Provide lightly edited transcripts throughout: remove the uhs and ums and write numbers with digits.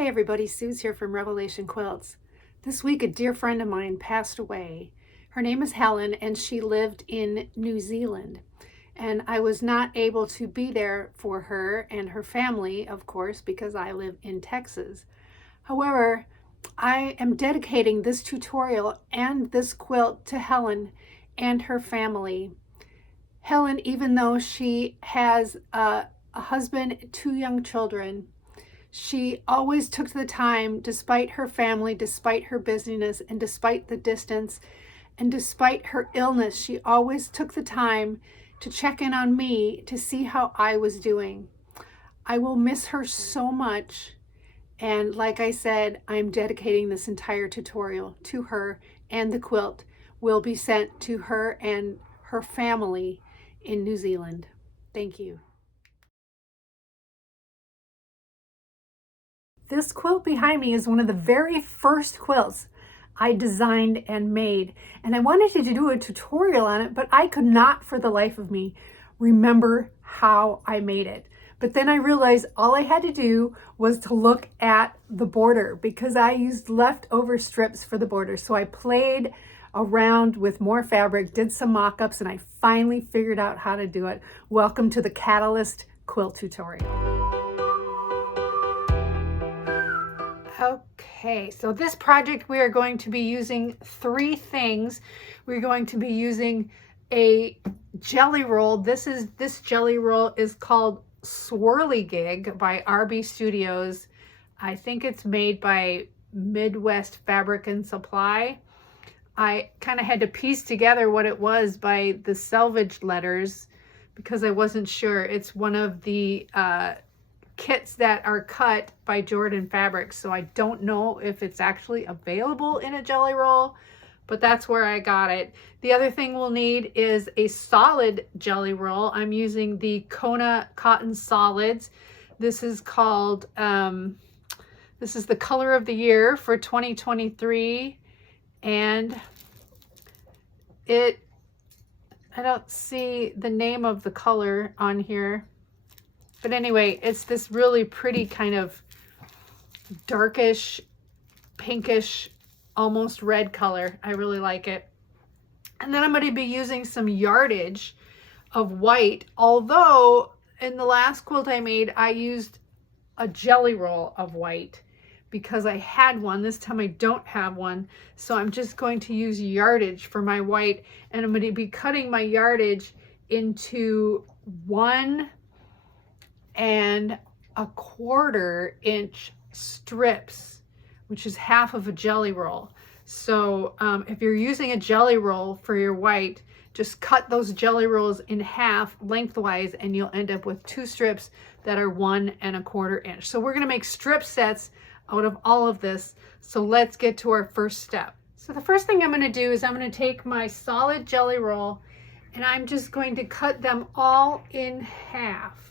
Hey everybody, Sue's here from Revelation Quilts. This week a dear friend of mine passed away. Her name is Helen and she lived in New Zealand. And I was not able to be there for her and her family, of course, because I live in Texas. However, I am dedicating this tutorial and this quilt to Helen and her family. Helen, even though she has a husband, 2 young children, she always took the time, despite her family, despite her busyness, and despite the distance, and despite her illness, she always took the time to check in on me to see how I was doing. I will miss her so much. And like I said, I'm dedicating this entire tutorial to her, and the quilt will be sent to her and her family in New Zealand. Thank you. This quilt behind me is one of the very first quilts I designed and made. And I wanted to do a tutorial on it, but I could not for the life of me remember how I made it. But then I realized all I had to do was to look at the border because I used leftover strips for the border. So I played around with more fabric, did some mock-ups, and I finally figured out how to do it. Welcome to the Catalyst quilt tutorial. Okay, so this project we are going to be using 3 things. We're going to be using a jelly roll. This jelly roll is called Swirly Gig by RB Studios. I think it's made by Midwest Fabric and Supply. I kind of had to piece together what it was by the selvage letters because I wasn't sure. It's one of the kits that are cut by Jordan Fabrics, so I don't know if it's actually available in a jelly roll, but that's where I got it. The other thing we'll need is a solid jelly roll. I'm using the Kona Cotton Solids. This is called, this is the color of the year for 2023, and I don't see the name of the color on here. But anyway, it's this really pretty kind of darkish, pinkish, almost red color. I really like it. And then I'm going to be using some yardage of white. Although in the last quilt I made, I used a jelly roll of white because I had one. This time I don't have one. So I'm just going to use yardage for my white. And I'm going to be cutting my yardage into 1 1/4 inch strips, which is half of a jelly roll. So if you're using a jelly roll for your white, just cut those jelly rolls in half lengthwise and you'll end up with 2 strips that are 1 1/4 inch. So we're going to make strip sets out of all of this. So let's get to our first step. So the first thing I'm going to do is I'm going to take my solid jelly roll and I'm just going to cut them all in half.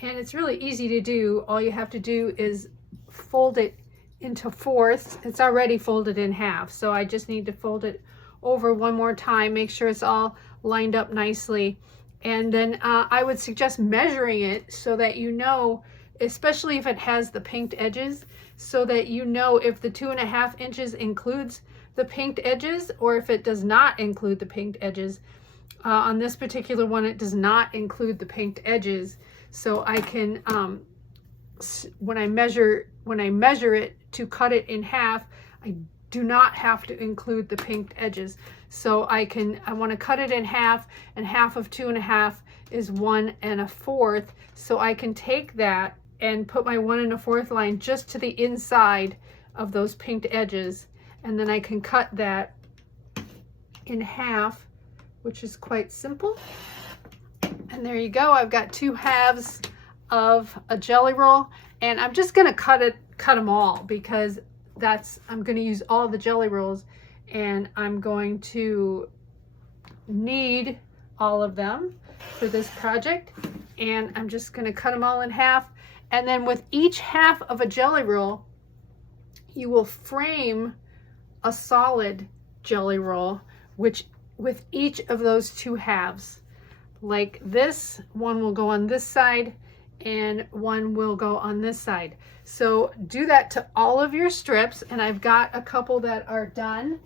And it's really easy to do. All you have to do is fold it into 4ths. It's already folded in half, so I just need to fold it over one more time, make sure it's all lined up nicely. And then I would suggest measuring it so that you know, especially if it has the pinked edges, so that you know if the 2.5 inches includes the pinked edges or if it does not include the pinked edges. On this particular one, it does not include the pinked edges. So I can, when I measure it to cut it in half, I do not have to include the pinked edges. So I want to cut it in half, and half of 2.5 is 1 1/4. So I can take that and put my 1 1/4 line just to the inside of those pinked edges. And then I can cut that in half, which is quite simple. And there you go. I've got 2 halves of a jelly roll, and I'm just going to cut them all because I'm going to use all the jelly rolls, and I'm going to need all of them for this project. And I'm just going to cut them all in half. And then with each half of a jelly roll, you will frame a solid jelly roll, which with each of those 2 halves. Like this one will go on this side and one will go on this side. So do that to all of your strips, and I've got a couple that are done,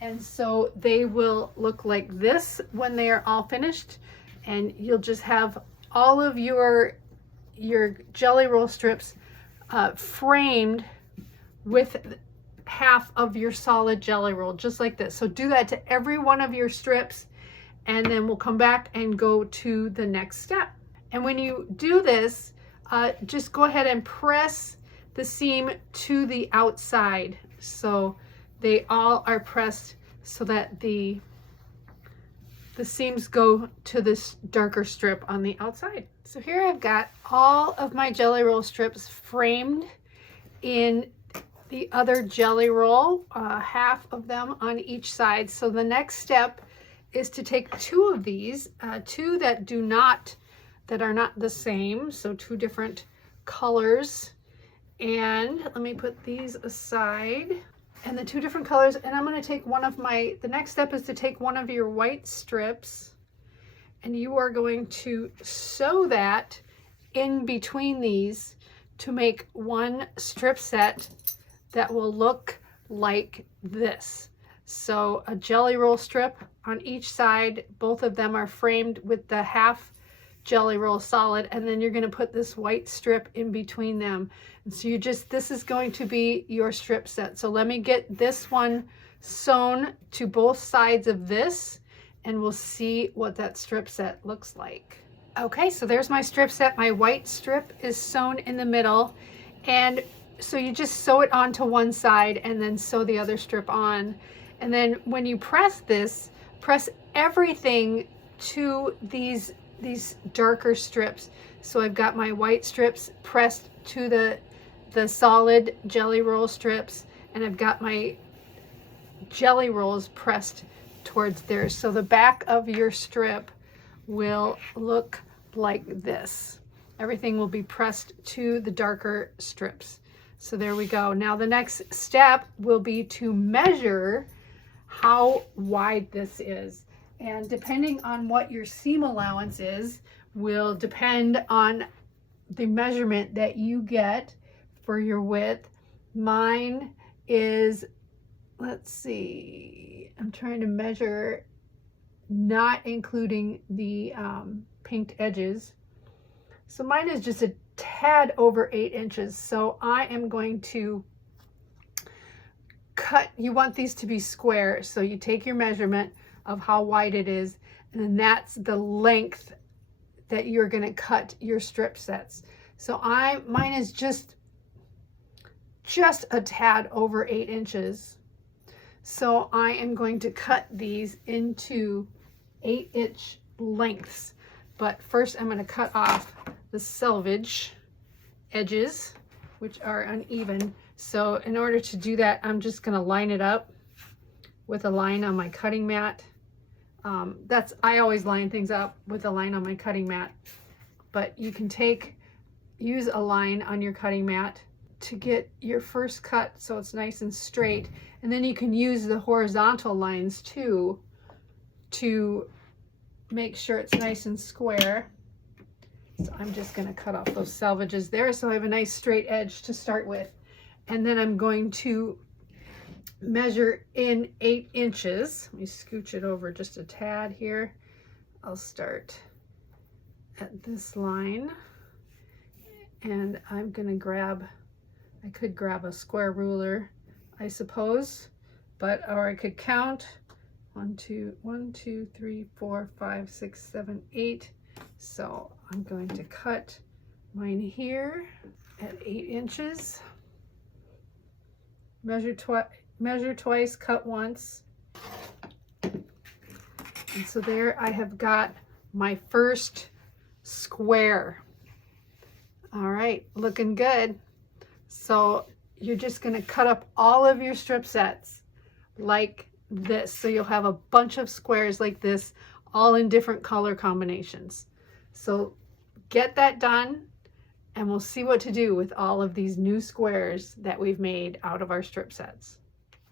and so they will look like this when they are all finished, and you'll just have all of your jelly roll strips framed with half of your solid jelly roll, just like this. So do that to every one of your strips, and then we'll come back and go to the next step. And when you do this, just go ahead and press the seam to the outside. So they all are pressed so that the seams go to this darker strip on the outside. So here I've got all of my jelly roll strips framed in the other jelly roll, half of them on each side. So the next step is to take two of these, two that are not the same, so two different colors, and let me put these aside, and the two different colors, and I'm going to take the next step is to take one of your white strips, and you are going to sew that in between these to make one strip set that will look like this. So a jelly roll strip on each side, both of them are framed with the half jelly roll solid, and then you're going to put this white strip in between them. And so this is going to be your strip set. So let me get this one sewn to both sides of this, and we'll see what that strip set looks like. Okay, so there's my strip set. My white strip is sewn in the middle, and so you just sew it onto one side and then sew the other strip on. And then when you press this, press everything to these darker strips. So I've got my white strips pressed to the solid jelly roll strips, and I've got my jelly rolls pressed towards there. So the back of your strip will look like this. Everything will be pressed to the darker strips. So there we go. Now the next step will be to measure how wide this is. And depending on what your seam allowance is, will depend on the measurement that you get for your width. Mine is, let's see, I'm trying to measure, not including the pinked edges. So mine is just a tad over 8 inches. So I am going to cut, you want these to be square. So you take your measurement of how wide it is, and then that's the length that you're going to cut your strip sets. So mine is just a tad over 8 inches. So I am going to cut these into 8-inch lengths. But first I'm going to cut off the selvage edges, which are uneven. So in order to do that, I'm just going to line it up with a line on my cutting mat. I always line things up with a line on my cutting mat, but you can use a line on your cutting mat to get your first cut so it's nice and straight, and then you can use the horizontal lines too to make sure it's nice and square. So I'm just going to cut off those selvages there so I have a nice straight edge to start with, and then I'm going to measure in 8 inches. Let me scooch it over just a tad here. I'll start at this line, and I'm going to grab, I could grab a square ruler, I suppose, or I could count 1, 2, 3, 4, 5, 6, 7, 8. So I'm going to cut mine here at 8 inches. Measure twice, cut once. And so there I have got my first square. All right, looking good. So you're just going to cut up all of your strip sets like this. So you'll have a bunch of squares like this, all in different color combinations. So get that done, and we'll see what to do with all of these new squares that we've made out of our strip sets.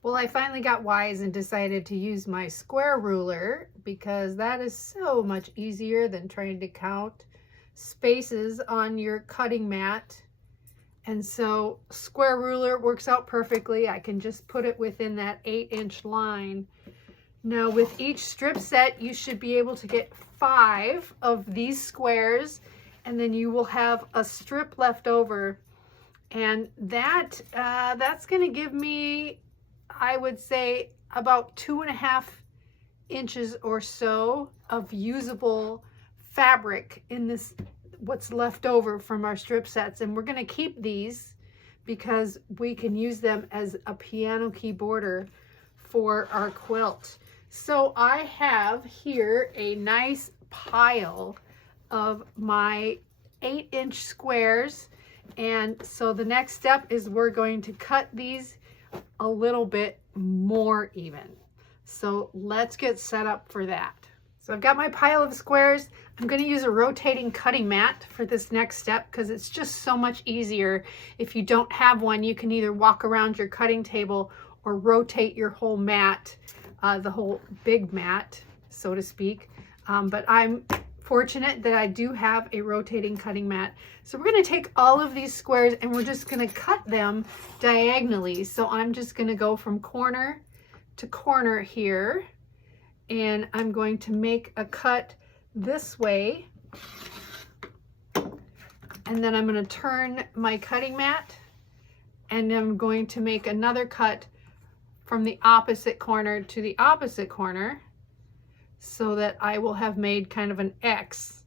Well, I finally got wise and decided to use my square ruler because that is so much easier than trying to count spaces on your cutting mat. And so square ruler works out perfectly. I can just put it within that 8-inch line. Now with each strip set, you should be able to get 5 of these squares, and then you will have a strip left over. And that's going to give me, I would say, about 2.5 inches or so of usable fabric in this, what's left over from our strip sets. And we're going to keep these because we can use them as a piano key border for our quilt. So I have here a nice pile of my 8-inch squares. And so the next step is we're going to cut these a little bit more even. So let's get set up for that. So I've got my pile of squares. I'm going to use a rotating cutting mat for this next step because it's just so much easier. If you don't have one, you can either walk around your cutting table or rotate your whole mat, the whole big mat, so to speak. But I'm fortunate that I do have a rotating cutting mat. So we're going to take all of these squares and we're just going to cut them diagonally. So I'm just going to go from corner to corner here, and I'm going to make a cut this way, and then I'm going to turn my cutting mat, and I'm going to make another cut from the opposite corner to the opposite corner, so that I will have made kind of an X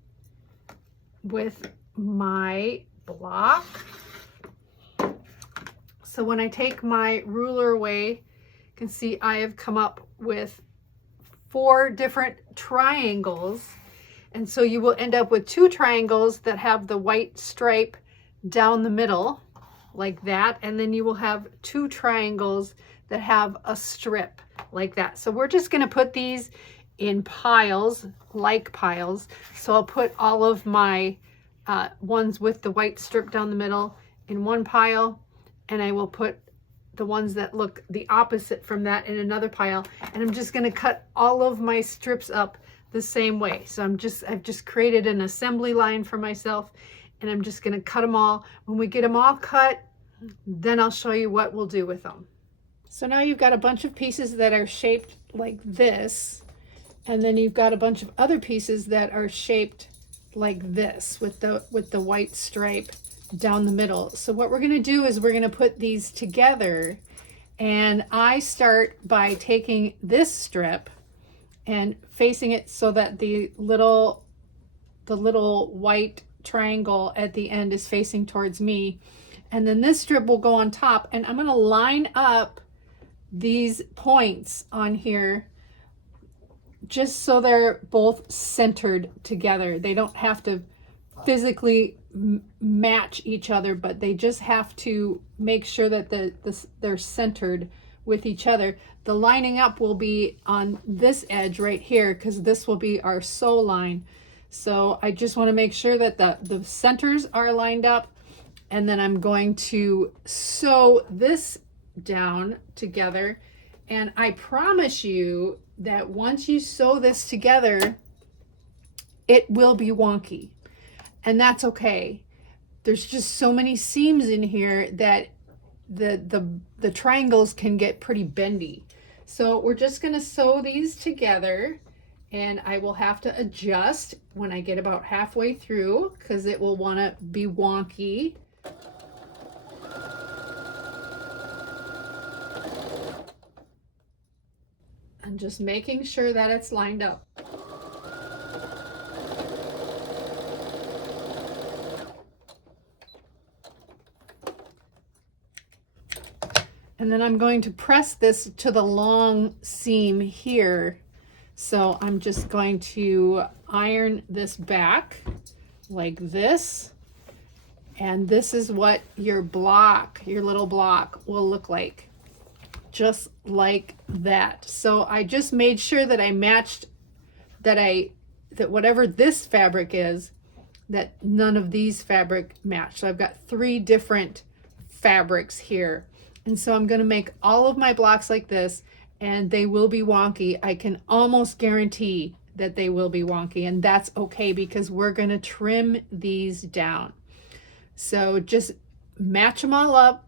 with my block. So when I take my ruler away, you can see I have come up with 4 different triangles. And so you will end up with 2 triangles that have the white stripe down the middle like that. And then you will have 2 triangles that have a strip like that. So we're just going to put these in piles, like piles. So I'll put all of my ones with the white strip down the middle in one pile, and I will put the ones that look the opposite from that in another pile. And I'm just going to cut all of my strips up the same way. So I've just created an assembly line for myself, and I'm just going to cut them all. When we get them all cut, then I'll show you what we'll do with them. So now you've got a bunch of pieces that are shaped like this, and then you've got a bunch of other pieces that are shaped like this with the white stripe down the middle. So what we're going to do is we're going to put these together, and I start by taking this strip and facing it so that the little white triangle at the end is facing towards me, and then this strip will go on top, and I'm going to line up these points on here just so they're both centered together. They don't have to physically match each other, but they just have to make sure that they're centered with each other. The lining up will be on this edge right here because this will be our sew line. So I just want to make sure that the centers are lined up, and then I'm going to sew this down together. And I promise you that once you sew this together, it will be wonky, and that's okay. There's just so many seams in here that the triangles can get pretty bendy. So we're just going to sew these together, and I will have to adjust when I get about halfway through because it will want to be wonky. And just making sure that it's lined up. And then I'm going to press this to the long seam here. So I'm just going to iron this back like this. And this is what your block, your little block, will look like. Just like that. So I just made sure that I matched, that whatever this fabric is, that none of these fabric match. So I've got 3 different fabrics here. And so I'm going to make all of my blocks like this, and they will be wonky. I can almost guarantee that they will be wonky, and that's okay because we're going to trim these down. So just match them all up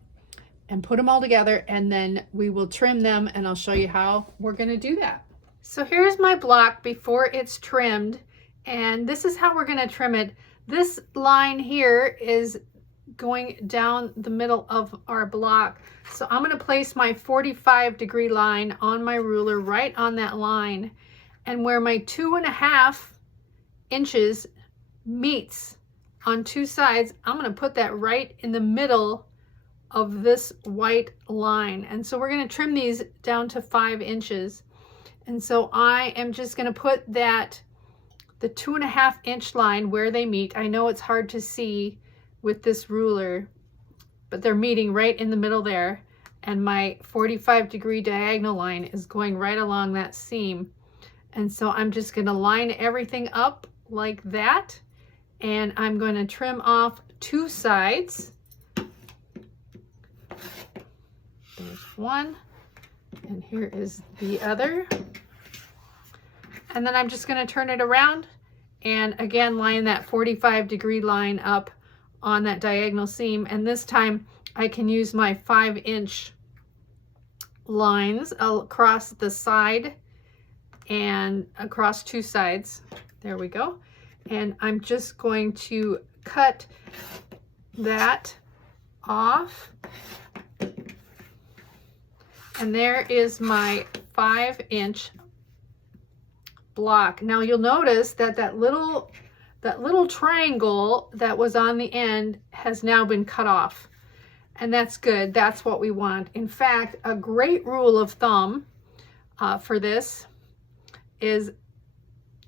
and put them all together, and then we will trim them, and I'll show you how we're going to do that. So here's my block before it's trimmed, and this is how we're going to trim it. This line here is going down the middle of our block. So I'm going to place my 45-degree line on my ruler right on that line, and where my 2.5 inches meets on two sides, I'm going to put that right in the middle of this white line. And so we're going to trim these down to 5 inches. And so I am just going to put that, the 2.5-inch line where they meet. I know it's hard to see with this ruler, but they're meeting right in the middle there. And my 45-degree diagonal line is going right along that seam. And so I'm just going to line everything up like that. And I'm going to trim off 2 sides. There's one, and here is the other. And then I'm just going to turn it around and again line that 45-degree line up on that diagonal seam. And this time I can use my 5-inch lines across the side and across 2 sides. There we go. And I'm just going to cut that off. And there is my 5-inch block. Now you'll notice that that little triangle that was on the end has now been cut off. And that's good. That's what we want. In fact, a great rule of thumb for this is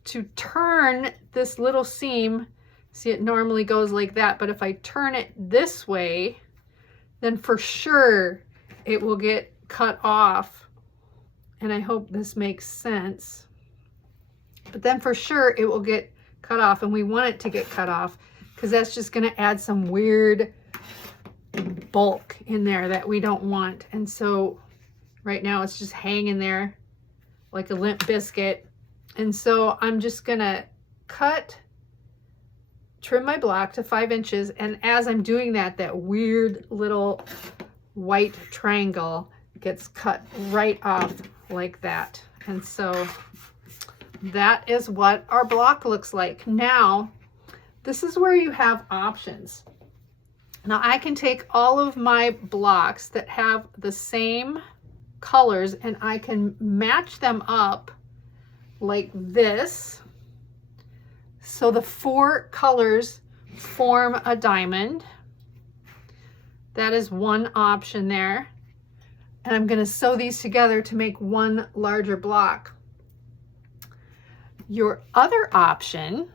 to turn this little seam. See, it normally goes like that, but if I turn it this way, then for sure it will get cut off. And I hope this makes sense. But then for sure it will get cut off, and we want it to get cut off because that's just going to add some weird bulk in there that we don't want. And so right now it's just hanging there like a limp biscuit. And so I'm just going to trim my block to 5 inches. And as I'm doing that, that weird little white triangle gets cut right off like that. And so that is what our block looks like. Now, this is where you have options. Now I can take all of my blocks that have the same colors and I can match them up like this. So the 4 colors form a diamond. That is one option there. And I'm going to sew these together to make one larger block. Your other option,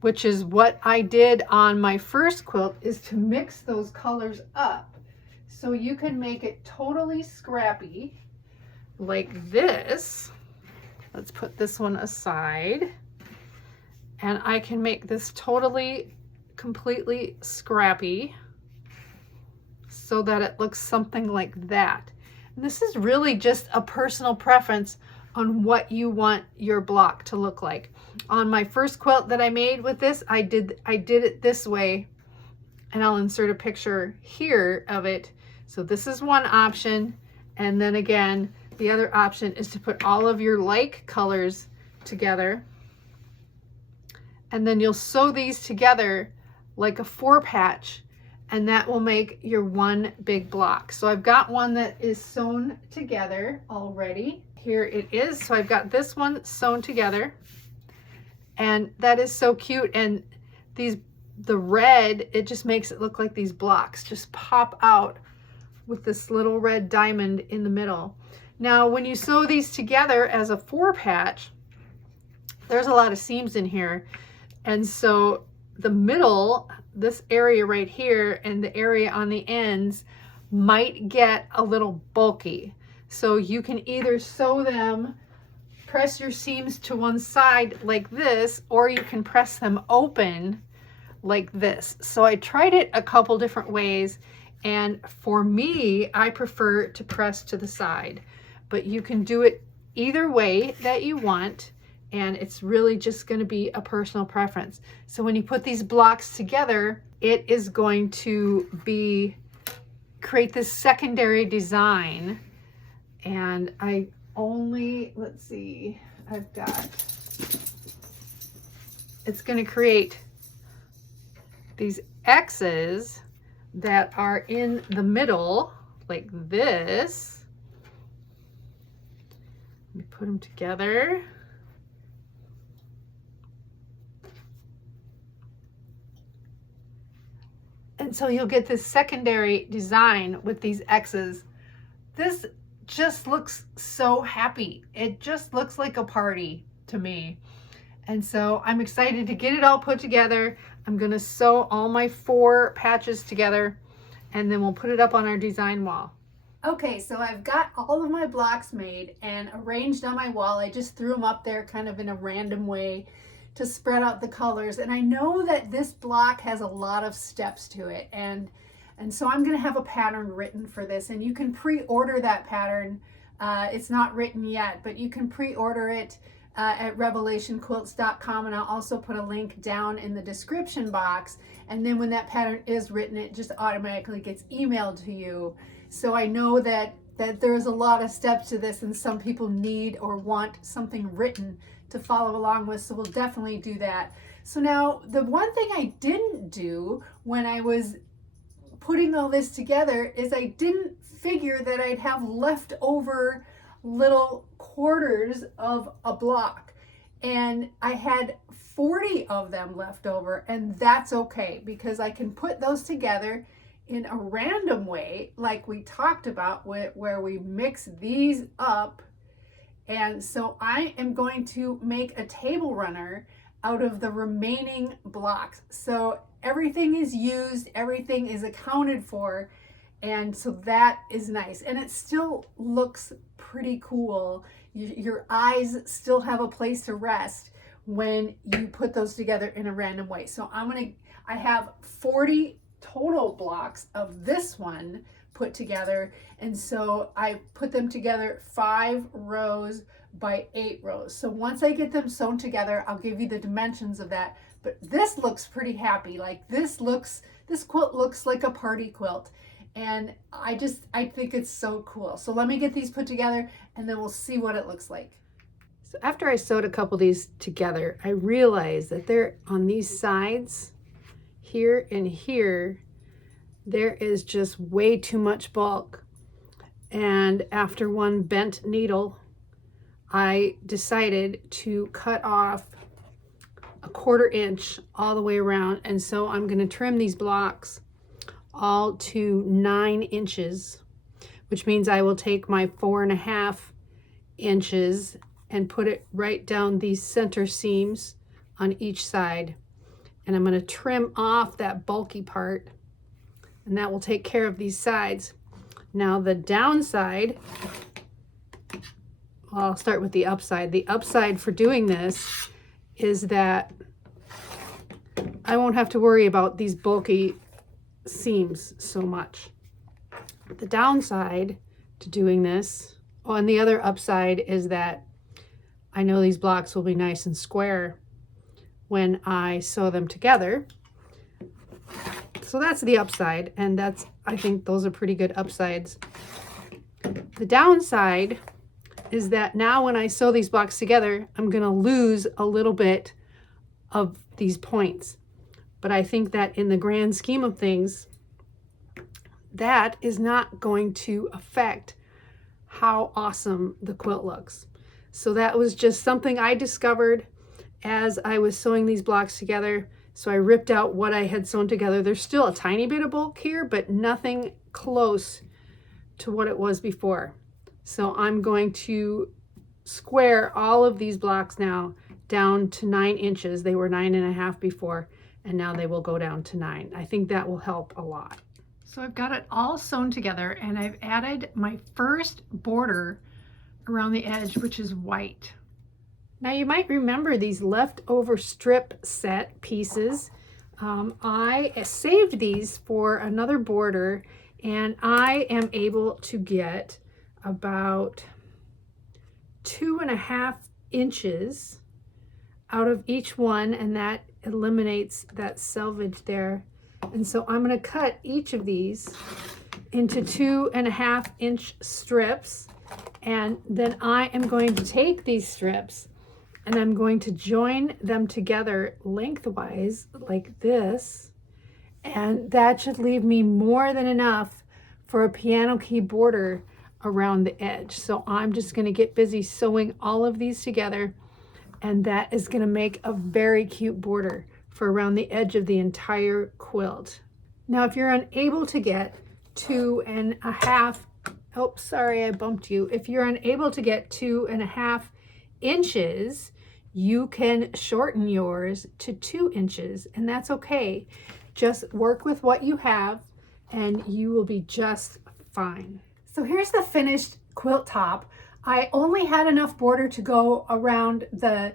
which is what I did on my first quilt, is to mix those colors up. So you can make it totally scrappy like this. Let's put this one aside. And I can make this totally, completely scrappy so that it looks something like that. And this is really just a personal preference on what you want your block to look like. On my first quilt that I made with this, I did it this way, and I'll insert a picture here of it. So this is one option, and then again, the other option is to put all of your like colors together, and then you'll sew these together like a 4-patch, and that will make your one big block. So I've got one that is sewn together already. Here it is. So I've got this one sewn together, and that is so cute. And the red, it just makes it look like these blocks just pop out with this little red diamond in the middle. Now, when you sew these together as a 4-patch, there's a lot of seams in here. And so the middle, this area right here, and the area on the ends might get a little bulky. So you can either sew them, press your seams to one side like this, or you can press them open like this. So I tried it a couple different ways, and for me, I prefer to press to the side, but you can do it either way that you want. and it's really just going to be a personal preference. So when you put these blocks together, it is going to create this secondary design. And I only, let's see, it's going to create these X's that are in the middle like this. Let me put them together. And so you'll get this secondary design with these X's. This just looks so happy. It just looks like a party to me. And so I'm excited to get it all put together. I'm gonna sew all my 4 patches together, and then we'll put it up on our design wall. Okay, so I've got all of my blocks made and arranged on my wall. I just threw them up there kind of in a random way to spread out the colors. And I know that this block has a lot of steps to it. And so I'm gonna have a pattern written for this, and you can pre-order that pattern. It's not written yet, but you can pre-order it at revelationquilts.com, and I'll also put a link down in the description box. And then when that pattern is written, it just automatically gets emailed to you. So I know that there's a lot of steps to this, and some people need or want something written to follow along with, so we'll definitely do that. So now, the one thing I didn't do when I was putting all this together is I didn't figure that I'd have leftover little quarters of a block, and I had 40 of them left over, and that's okay because I can put those together in a random way like we talked about, where we mix these up. And so I am going to make a table runner out of the remaining blocks. So everything is used, everything is accounted for, and so that is nice. And it still looks pretty cool. Your eyes still have a place to rest when you put those together in a random way. So I have 40 total blocks of this one put together, and so I put them together 5 rows by 8 rows. So once I get them sewn together, I'll give you the dimensions of that. But this looks pretty happy. Like this quilt looks like a party quilt, and I think it's so cool. So let me get these put together, and then we'll see what it looks like. So after I sewed a couple of these together, I realized that they're on these sides here and here, there is just way too much bulk. And after one bent needle, I decided to cut off a 1/4 inch all the way around. And so I'm going to trim these blocks all to 9 inches, which means I will take my 4.5 inches and put it right down these center seams on each side. And I'm going to trim off that bulky part, and that will take care of these sides. Now the downside, well, I'll start with the upside. The upside for doing this is that I won't have to worry about these bulky seams so much. The downside to doing this, oh, and the other upside is that I know these blocks will be nice and square when I sew them together. So that's the upside, and I think those are pretty good upsides. The downside is that now when I sew these blocks together, I'm going to lose a little bit of these points. But I think that in the grand scheme of things, that is not going to affect how awesome the quilt looks. So that was just something I discovered as I was sewing these blocks together. So I ripped out what I had sewn together. There's still a tiny bit of bulk here, but nothing close to what it was before. So I'm going to square all of these blocks now down to 9 inches. They were 9.5 before, and now they will go down to 9. I think that will help a lot. So I've got it all sewn together, and I've added my first border around the edge, which is white. Now you might remember these leftover strip set pieces. I saved these for another border, and I am able to get about 2.5 inches out of each one, and that eliminates that selvage there. And so I'm going to cut each of these into 2.5 inch strips, and then I am going to take these strips and I'm going to join them together lengthwise like this, and that should leave me more than enough for a piano key border around the edge. So I'm just going to get busy sewing all of these together, and that is going to make a very cute border for around the edge of the entire quilt. Now, if you're unable to get 2.5, oh, sorry, I bumped you. If you're unable to get 2.5 inches, you can shorten yours to 2 inches, and that's okay. Just work with what you have and you will be just fine. So here's the finished quilt top. I only had enough border to go around the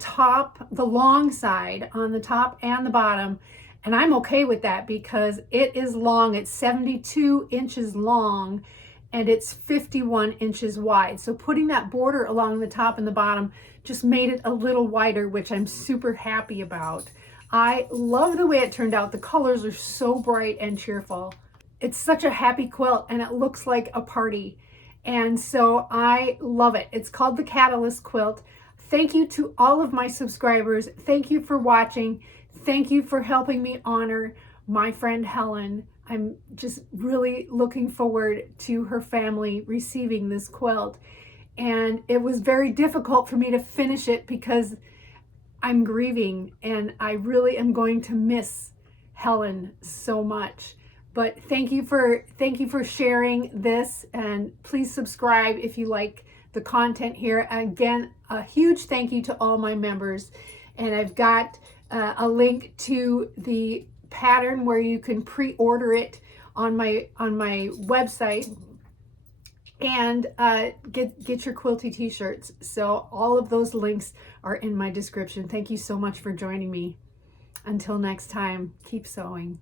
top, the long side on the top and the bottom, and I'm okay with that because it is long. It's 72 inches long and it's 51 inches wide. So putting that border along the top and the bottom just made it a little wider, which I'm super happy about. I love the way it turned out. The colors are so bright and cheerful. It's such a happy quilt and it looks like a party. And so I love it. It's called the Catalyst Quilt. Thank you to all of my subscribers. Thank you for watching. Thank you for helping me honor my friend Helen. I'm just really looking forward to her family receiving this quilt. And it was very difficult for me to finish it because I'm grieving and I really am going to miss Helen so much. But thank you for sharing this, and please subscribe if you like the content here. Again, a huge thank you to all my members, and I've got a link to the pattern where you can pre-order it on my website, and get your quilty t-shirts. So all of those links are in my description. Thank you so much for joining me. Until next time, keep sewing.